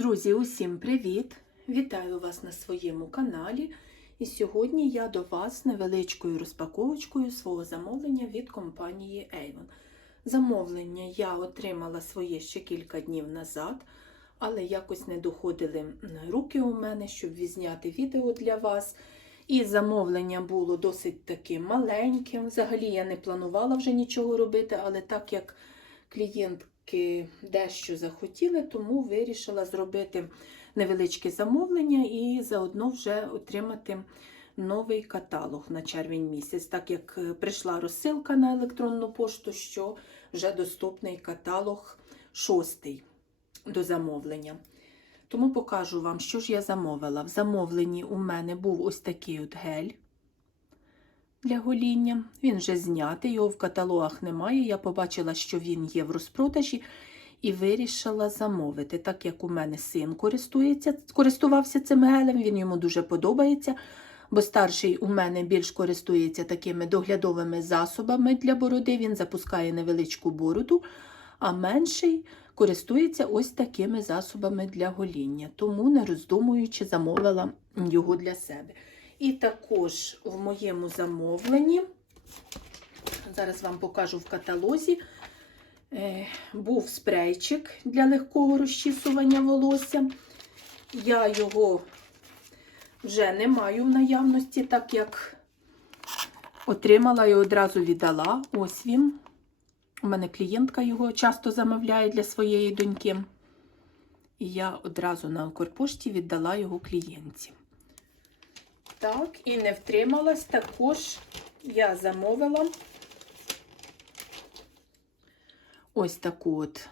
Друзі, усім привіт! Вітаю вас на своєму каналі. І сьогодні я до вас з невеличкою розпаковочкою свого замовлення від компанії Avon. Замовлення я отримала своє ще кілька днів назад, але якось не доходили руки у мене, щоб відзняти відео для вас. І замовлення було досить таки маленьким. Взагалі я не планувала вже нічого робити, але так як клієнтки дещо захотіли, тому вирішила зробити невеличке замовлення і заодно вже отримати новий каталог на червень місяць, так як е, прийшла розсилка на електронну пошту, що вже доступний каталог шостий до замовлення. Тому покажу вам, що ж я замовила. В замовленні у мене був ось такий от гель для гоління. Він вже знятий, його в каталогах немає. Я побачила, що він є в розпродажі, і вирішила замовити. Так як у мене син користується, користувався цим гелем, він йому дуже подобається. Бо старший у мене більш користується такими доглядовими засобами для бороди, він запускає невеличку бороду, а менший користується ось такими засобами для гоління. Тому, не роздумуючи, замовила його для себе. І також в моєму замовленні, зараз вам покажу в каталозі, е, був спрейчик для легкого розчісування волосся. Я його вже не маю в наявності, так як отримала і одразу віддала. Ось він. У мене клієнтка його часто замовляє для своєї доньки. І я одразу на Укрпошті віддала його клієнтці. Так, і не втрималась. Також я замовила ось таку от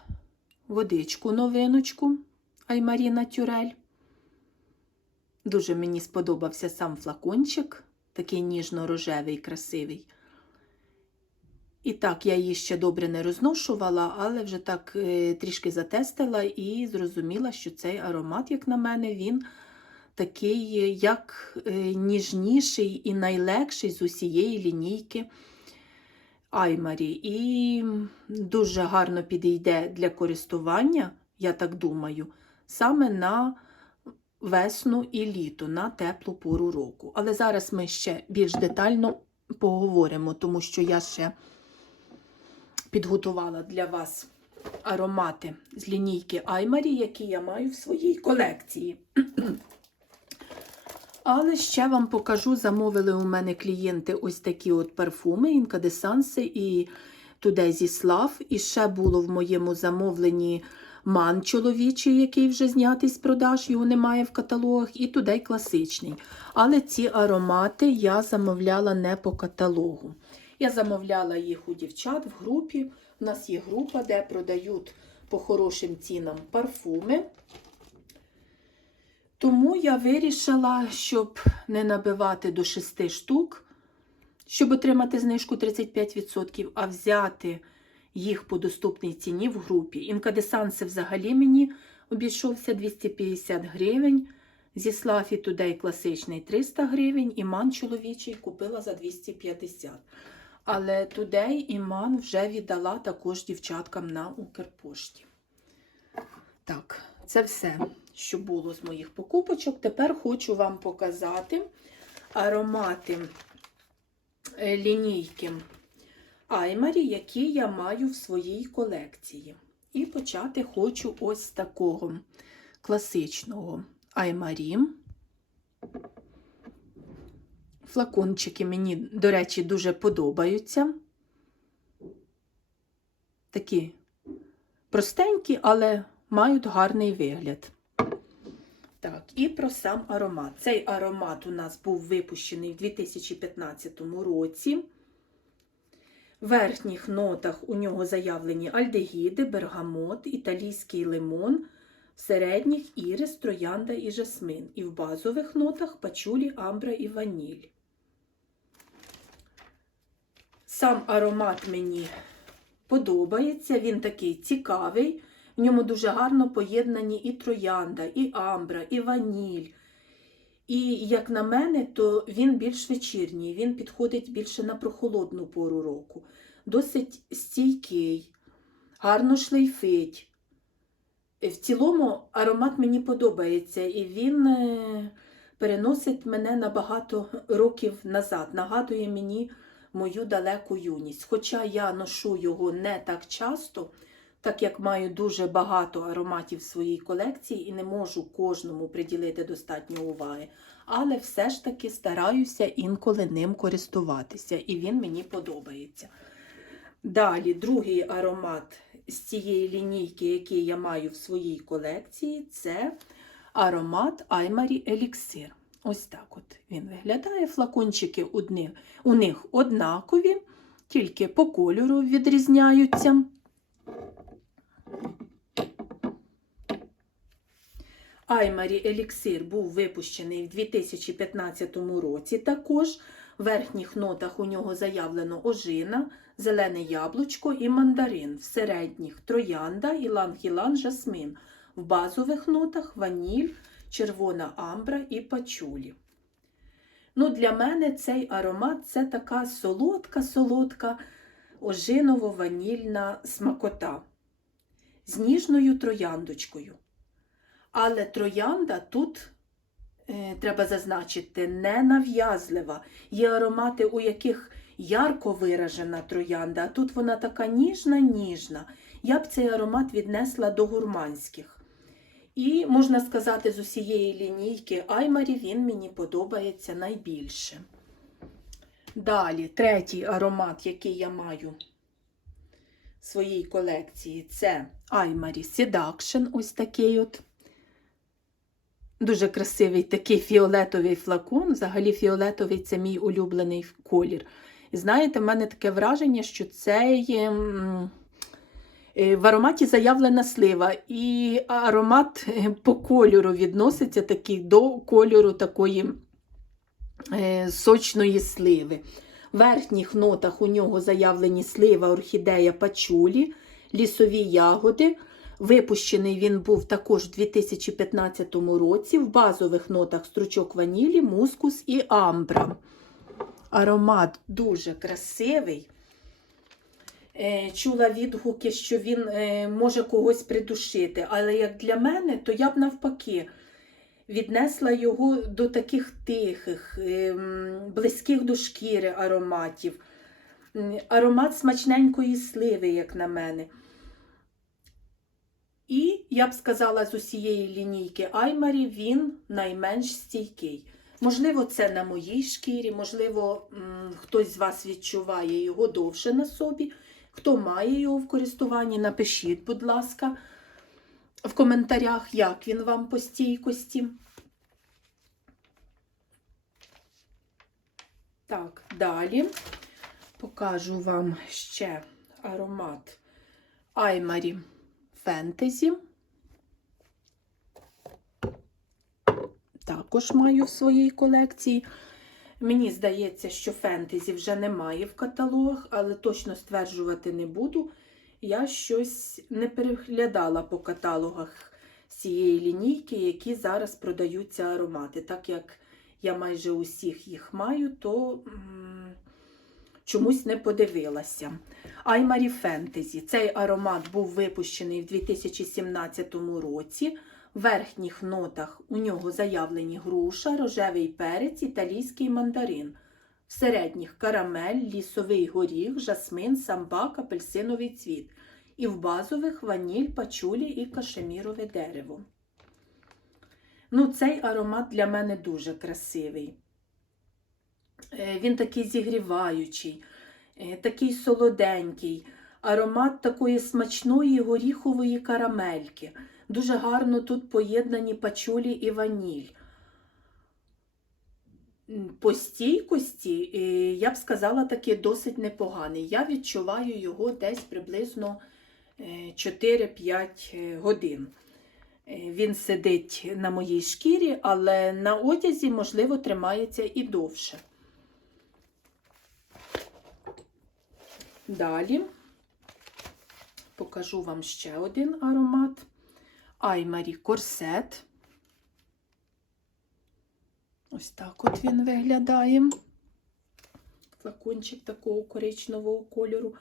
водичку новиночку Аймаріна Тюрель. Дуже мені сподобався сам флакончик, такий ніжно-рожевий, красивий. І так, я її ще добре не розношувала, але вже так е, трішки затестила і зрозуміла, що цей аромат, як на мене, він такий е, як е, ніжніший і найлегший з усієї лінійки Аймарі. І дуже гарно підійде для користування, я так думаю, саме на весну і літо, на теплу пору року. Але зараз ми ще більш детально поговоримо, тому що я ще підготувала для вас аромати з лінійки Аймарі, які я маю в своїй колекції. Але ще вам покажу, замовили у мене клієнти ось такі от парфуми, інкадесанси і Today Слав. І ще було в моєму замовленні ман чоловічий, який вже знятий з продаж, його немає в каталогах, і Today класичний. Але ці аромати я замовляла не по каталогу. Я замовляла їх у дівчат в групі. У нас є група, де продають по хорошим цінам парфуми. Тому я вирішила, щоб не набивати до 6 штук, щоб отримати знижку 35%, а взяти їх по доступній ціні в групі. Інкадесанси взагалі мені обійшовся 250 гривень. Зі Слафі Today класичний 300 гривень, і ман чоловічий купила за 250 Але Today і ман вже віддала також дівчаткам на Укрпошті. Так, це все що було з моїх покупочок. Тепер хочу вам показати аромати е, лінійки Аймарі, які я маю в своїй колекції. І почати хочу ось з такого класичного Аймарі. Флакончики мені, до речі, дуже подобаються. Такі простенькі, але мають гарний вигляд. І про сам аромат. Цей аромат у нас був випущений в 2015 році. В верхніх нотах у нього заявлені альдегіди, бергамот, італійський лимон, в середніх ірис, троянда і жасмин. І в базових нотах пачулі, амбра і ваніль. Сам аромат мені подобається, він такий цікавий. В ньому дуже гарно поєднані і троянда, і амбра, і ваніль. І, як на мене, то він більш вечірній, він підходить більше на прохолодну пору року. Досить стійкий, гарно шлейфить. В цілому аромат мені подобається, і він е, переносить мене на багато років назад, нагадує мені мою далеку юність. Хоча я ношу його не так часто, так як маю дуже багато ароматів в своїй колекції і не можу кожному приділити достатньо уваги. Але все ж таки стараюся інколи ним користуватися, і він мені подобається. Далі, другий аромат з цієї лінійки, який я маю в своїй колекції, це аромат Аймарі Еліксир. Ось так от він виглядає. Флакончики у них, однакові, тільки по кольору відрізняються. Аймарі Еліксир був випущений в 2015 році. Також в верхніх нотах у нього заявлено ожина, зелене яблучко і мандарин, в середніх троянда, іланг-ілан, жасмин, в базових нотах ваніль, червона амбра і пачулі. Ну, Для мене цей аромат це така солодка-солодка ожиново-ванільна смакота з ніжною трояндочкою. Але троянда тут, е, треба зазначити, не нав'язлива. Є аромати, у яких ярко виражена троянда, а тут вона така ніжна-ніжна. Я б цей аромат віднесла до гурманських. І, можна сказати, з усієї лінійки Аймарі він мені подобається найбільше. Далі, третій аромат, який я маю своїй колекції, це Аймарі Seduction, ось такий от. Дуже красивий такий фіолетовий флакон. Взагалі, фіолетовий це мій улюблений колір. І знаєте, в мене таке враження, що цей е, в ароматі заявлена слива, і аромат е, по кольору відноситься такий до кольору такої е, сочної сливи. Верхніх нотах у нього заявлені слива, орхідея, пачулі, лісові ягоди. Випущений він був також у 2015 році. В базових нотах стручок ванілі, мускус і амбра. Аромат дуже красивий. Е, Чула відгуки, що він е, може когось придушити. Але як для мене, то я б навпаки віднесла його до таких тихих, ем, близьких до шкіри ароматів. Аромат смачненької сливи, як на мене. І я б сказала, з усієї лінійки Аймарі він найменш стійкий. Можливо, це на моїй шкірі, можливо, хтось з вас відчуває його довше на собі. Хто має його в користуванні, напишіть, будь ласка, в коментарях, як він вам по стійкості. Так, далі покажу вам ще аромат Аймарі Фентезі. Також маю в своїй колекції. Мені здається, що фентезі вже немає в каталогах, але точно стверджувати не буду. Я щось не переглядала по каталогах цієї лінійки, які зараз продаються аромати. Так як я майже усіх їх маю, то м, чомусь не подивилася. Аймарі Фентезі. Цей аромат був випущений в 2017 році. В верхніх нотах у нього заявлені груша, рожевий перець, італійський мандарин. Середніх карамель, лісовий горіх, жасмин, самбак, апельсиновий цвіт. І в базових ваніль, пачулі і кашемірове дерево. Ну, цей аромат для мене дуже красивий. Е, Він такий зігріваючий, е, такий солоденький, аромат такої смачної горіхової карамельки. Дуже гарно тут поєднані пачулі і ваніль. По стійкості, е, я б сказала, таки досить непоганий. Я відчуваю його десь приблизно е, 4-5 годин. Е, Він сидить на моїй шкірі, але на одязі, можливо, тримається і довше. Далі покажу вам ще один аромат. Аймарі корсет. Ось так от він виглядає. Флакончик такого коричневого кольору.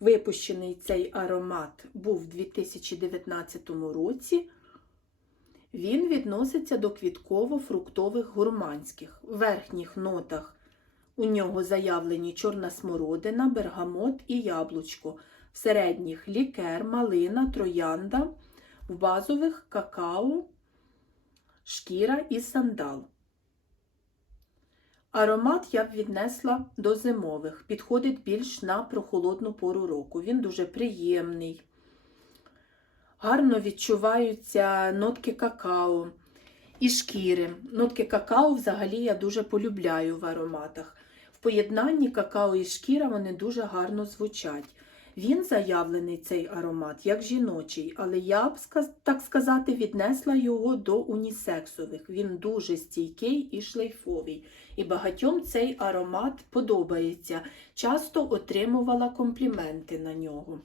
Випущений цей аромат був у 2019 році. Він відноситься до квітково-фруктових гурманських. В верхніх нотах у нього заявлені чорна смородина, бергамот і яблучко. В середніх лікер, малина, троянда, в базових какао, шкіра і сандал. Аромат я б віднесла до зимових, підходить більш на прохолодну пору року. Він дуже приємний, гарно відчуваються нотки какао і шкіри. Нотки какао взагалі я дуже полюбляю в ароматах. В поєднанні какао і шкіра вони дуже гарно звучать. Він заявлений цей аромат як жіночий, але я б так сказати віднесла його до унісексових. Він дуже стійкий і шлейфовий. І багатьом цей аромат подобається. Часто отримувала компліменти на нього.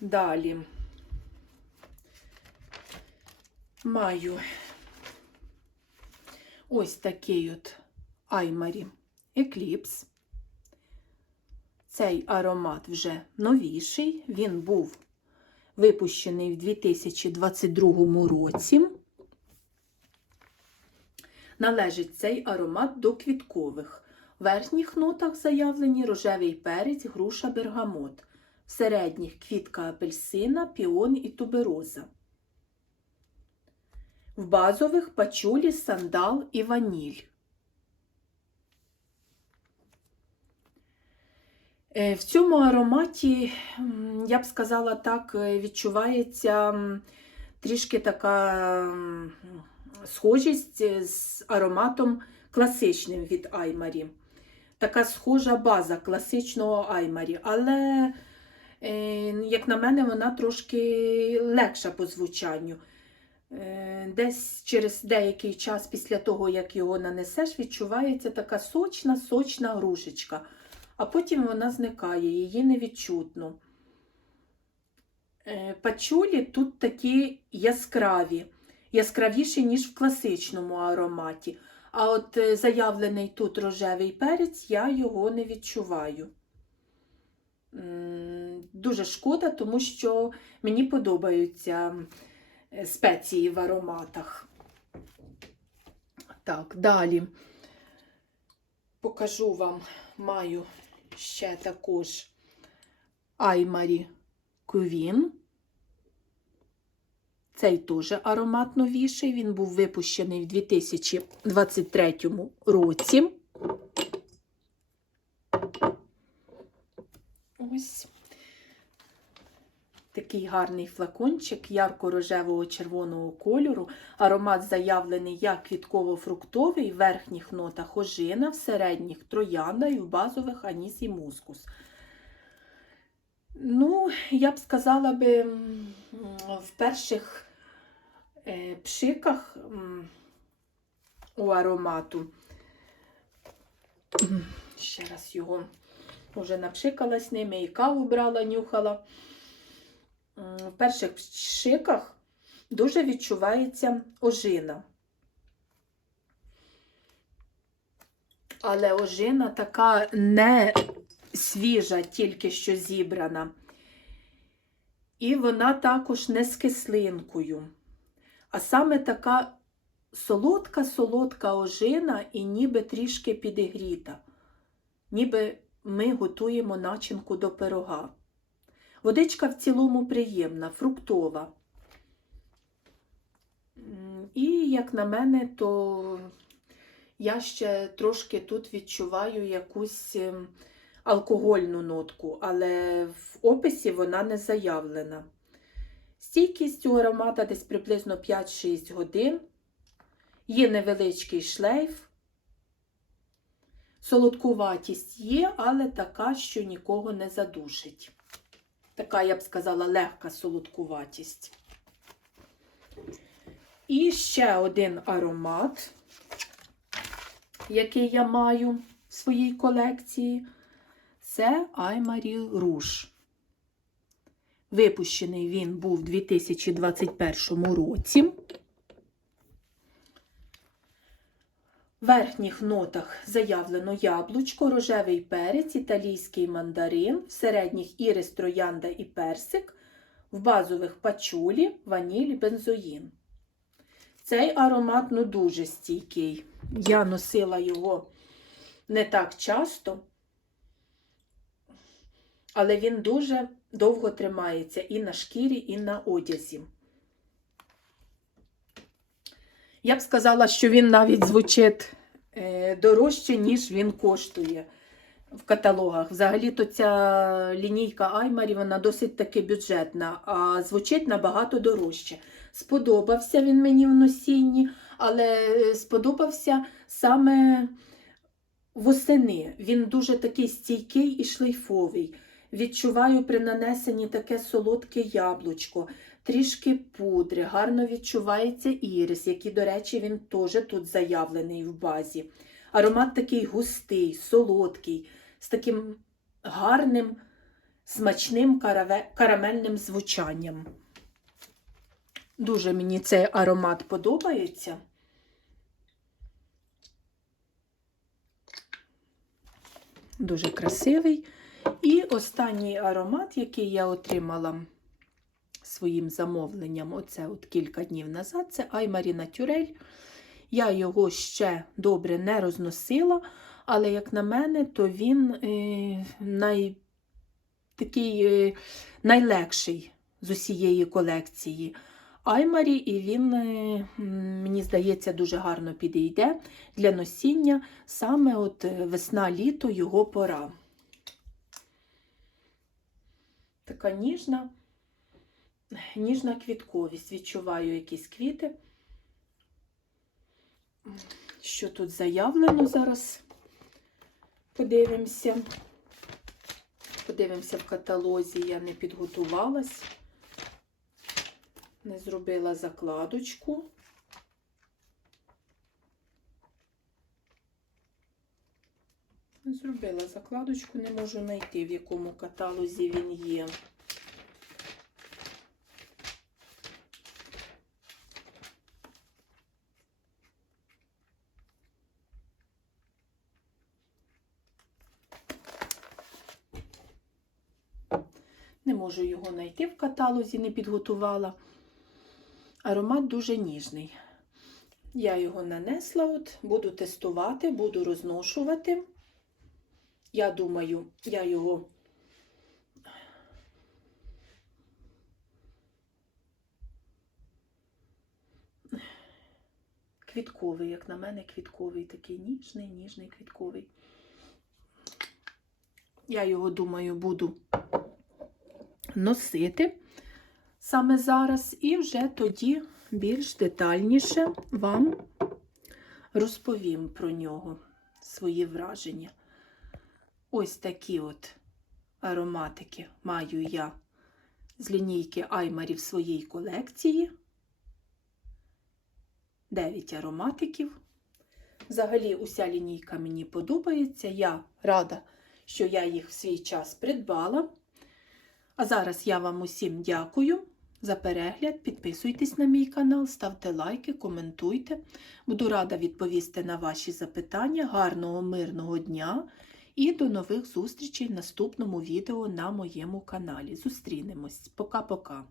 Далі маю ось такий от Аймарі Екліпс. Цей аромат вже новіший. Він був випущений в 2022 році. Належить цей аромат до квіткових. В верхніх нотах заявлені рожевий перець, груша, бергамот. В середніх квітка апельсина, піон і тубероза. В базових пачулі, сандал і ваніль. Е, В цьому ароматі, я б сказала так, е, відчувається трішки така схожість з ароматом класичним від Аймарі. Така схожа база класичного Аймарі, але, е, як на мене, вона трошки легша по звучанню. Е, Десь через деякий час після того, як його нанесеш, відчувається така сочна, сочна грушечка, а потім вона зникає, її невідчутно. Е, Пачулі тут такі яскраві, яскравіші, ніж в класичному ароматі. А от е, заявлений тут рожевий перець, я його не відчуваю. Дуже шкода, тому що мені подобаються е, спеції в ароматах. Так, далі покажу вам, маю ще також Аймарі Квін. Цей теж аромат новіший. Він був випущений в 2023 році. Ось такий гарний флакончик ярко-рожевого червоного кольору. Аромат заявлений як квітково-фруктовий, в верхніх нотах ожина, в середніх троянда і в базових аніс і мускус. Ну, я б сказала би, в перших е, пшиках у аромату. Ще раз його вже напшикалась ними і каву брала, нюхала. М, В перших пшиках дуже відчувається ожина. Але ожина така не свіжа, тільки що зібрана. І вона також не з кислинкою. А саме така солодка-солодка ожина і ніби трішки підігріта. Ніби ми готуємо начинку до пирога. Водичка в цілому приємна, фруктова. І, як на мене, то я ще трошки тут відчуваю якусь ем, алкогольну нотку, але в описі вона не заявлена. Стійкість у аромата десь приблизно 5-6 годин. Є невеличкий шлейф. Солодкуватість є, але така, що нікого не задушить. Така, я б сказала, легка солодкуватість. І ще один аромат, який я маю в своїй колекції, це Аймарі Руш. Випущений він був у 2021 році. В верхніх нотах заявлено яблучко, рожевий перець, італійський мандарин, в середніх ірис, троянда і персик, в базових пачулі, ваніль, бензоїн. Цей аромат ну, дуже стійкий. Я носила його не так часто, але він дуже довго тримається і на шкірі, і на одязі. Я б сказала, що він навіть звучить е, дорожче, ніж він коштує в каталогах. Взагалі-то ця лінійка Аймарі, вона досить таки бюджетна, а звучить набагато дорожче. Сподобався він мені в носінні, але е, сподобався саме восени. Він дуже такий стійкий і шлейфовий. Відчуваю при нанесенні таке солодке яблучко, трішки пудри, гарно відчувається ірис, який, до речі, він теж тут заявлений в базі. Аромат такий густий, солодкий, з таким гарним, смачним карамельним звучанням. Дуже мені цей аромат подобається. Дуже красивий. І останній аромат, який я отримала своїм замовленням, оце от кілька днів назад, це Аймарі Натюрель. Я його ще добре не розносила, але, як на мене, то він е, най, такий е, найлегший з усієї колекції. Аймарі, і він, е, мені здається, дуже гарно підійде для носіння саме от е, весна-літо його пора. Така ніжна, ніжна квітковість. Відчуваю якісь квіти. Що тут заявлено зараз? Подивимося. Подивимося в каталозі, я не підготувалась, не зробила закладочку. Не зробила закладочку, не можу знайти, в якому каталозі він є. Не можу його знайти в каталозі, не підготувала. Аромат дуже ніжний. Я його нанесла, от, буду тестувати, буду розношувати. Я думаю, я його квітковий, як на мене, квітковий, такий ніжний, ніжний квітковий. Я його, думаю, буду носити саме зараз, і вже тоді більш детальніше вам розповім про нього, свої враження. Ось такі от ароматики маю я з лінійки Аймарі в своїй колекції. 9 ароматиків. Взагалі, уся лінійка мені подобається. Я рада, що я їх в свій час придбала. А зараз я вам усім дякую за перегляд. Підписуйтесь на мій канал, ставте лайки, коментуйте. Буду рада відповісти на ваші запитання. Гарного, мирного дня! І до нових зустрічей в наступному відео на моєму каналі. Зустрінемось. Пока-пока!